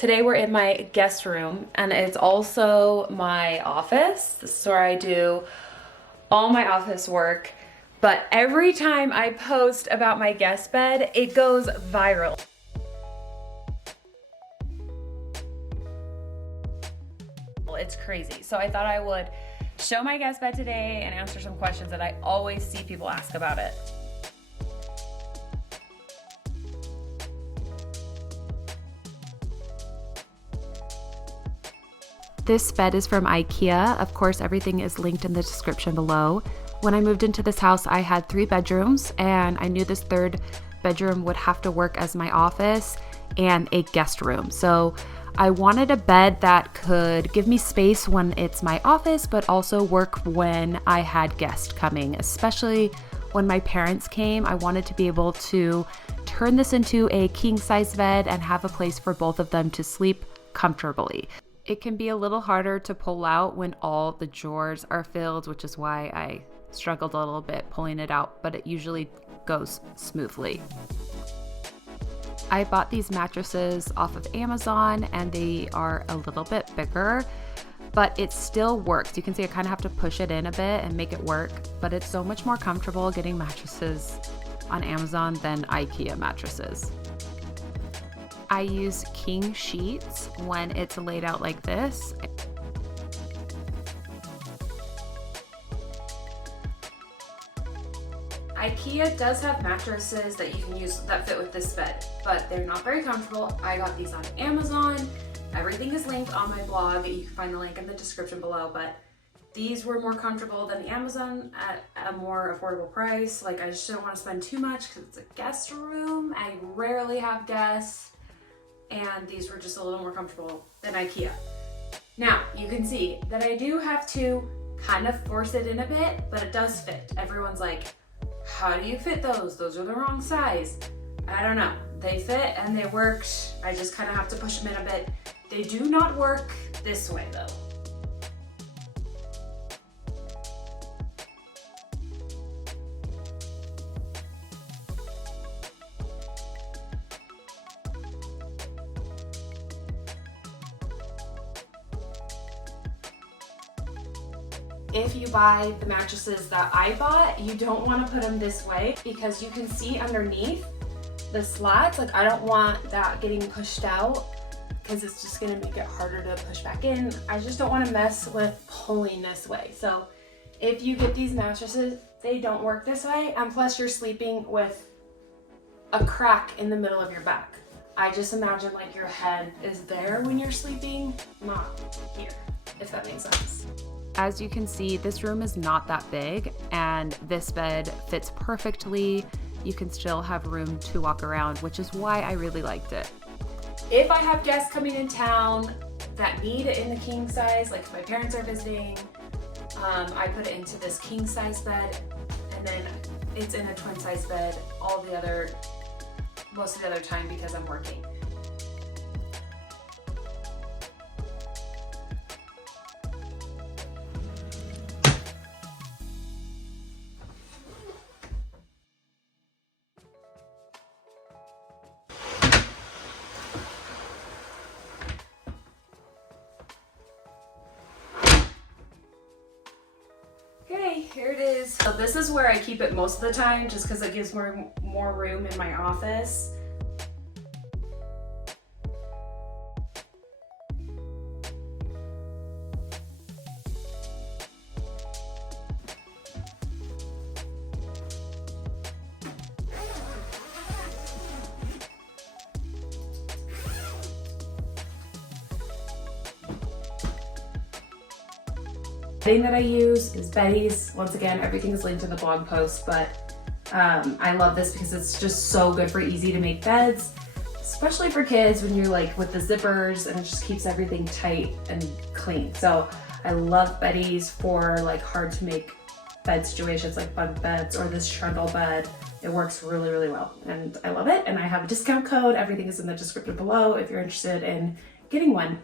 Today we're in my guest room and it's also my office. This is where I do all my office work. But every time I post about my guest bed, it goes viral. It's crazy. So I thought I would show my guest bed today and answer some questions that I always see people ask about it. This bed is from IKEA. Of course, everything is linked in the description below. When I moved into this house, I had 3 bedrooms and I knew this 3rd bedroom would have to work as my office and a guest room. So I wanted a bed that could give me space when it's my office, but also work when I had guests coming, especially when my parents came. I wanted to be able to turn this into a king size bed and have a place for both of them to sleep comfortably. It can be a little harder to pull out when all the drawers are filled, which is why I struggled a little bit pulling it out, but it usually goes smoothly. I bought these mattresses off of Amazon and they are a little bit bigger, but it still works. You can see I kind of have to push it in a bit and make it work, but it's so much more comfortable getting mattresses on Amazon than IKEA mattresses. I use king sheets when it's laid out like this. IKEA does have mattresses that you can use that fit with this bed, but they're not very comfortable. I got these on Amazon. Everything is linked on my blog. You can find the link in the description below, but these were more comfortable than the Amazon at a more affordable price. Like, I just don't want to spend too much because it's a guest room. I rarely have guests. And these were just a little more comfortable than IKEA. Now, you can see that I do have to kind of force it in a bit, but it does fit. Everyone's like, how do you fit those? Those are the wrong size. I don't know. They fit and they worked. I just kind of have to push them in a bit. They do not work this way though. If you buy the mattresses that I bought, you don't want to put them this way because you can see underneath the slats. Like, I don't want that getting pushed out because it's just going to make it harder to push back in. I just don't want to mess with pulling this way. So if you get these mattresses, they don't work this way. And plus you're sleeping with a crack in the middle of your back. I just imagine like your head is there when you're sleeping, not here, if that makes sense. As you can see, this room is not that big and this bed fits perfectly. You can still have room to walk around, which is why I really liked it. If I have guests coming in town that need it in the king size, like if my parents are visiting, I put it into this king size bed and then it's in a twin size bed most of the other time because I'm working. Okay, here it is. So this is where I keep it most of the time just because it gives more room in my office. Thing that I use is Betty's. Once again, everything is linked in the blog post, but I love this because it's just so good for easy to make beds, especially for kids when you're like with the zippers and it just keeps everything tight and clean. So I love Betty's for like hard to make bed situations like bunk beds or this trundle bed. It works really, really well and I love it. And I have a discount code. Everything is in the description below if you're interested in getting one.